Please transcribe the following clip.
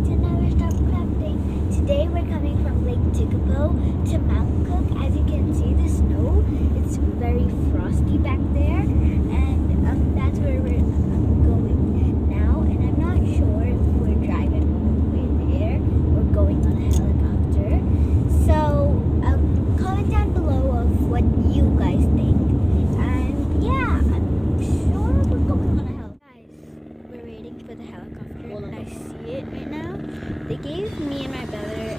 back to another Stop Crafting. Today we're coming from Lake Tikapo to Mount Cook. As you can see, the snow, it's very frosty back there, and that's where we're going now. And I'm not sure if we're driving all the way there or going on a helicopter. So comment down below of what you guys think. And yeah, I'm sure we're going on a helicopter. Guys, we're waiting for the helicopter. I see it right now. They gave me and my brother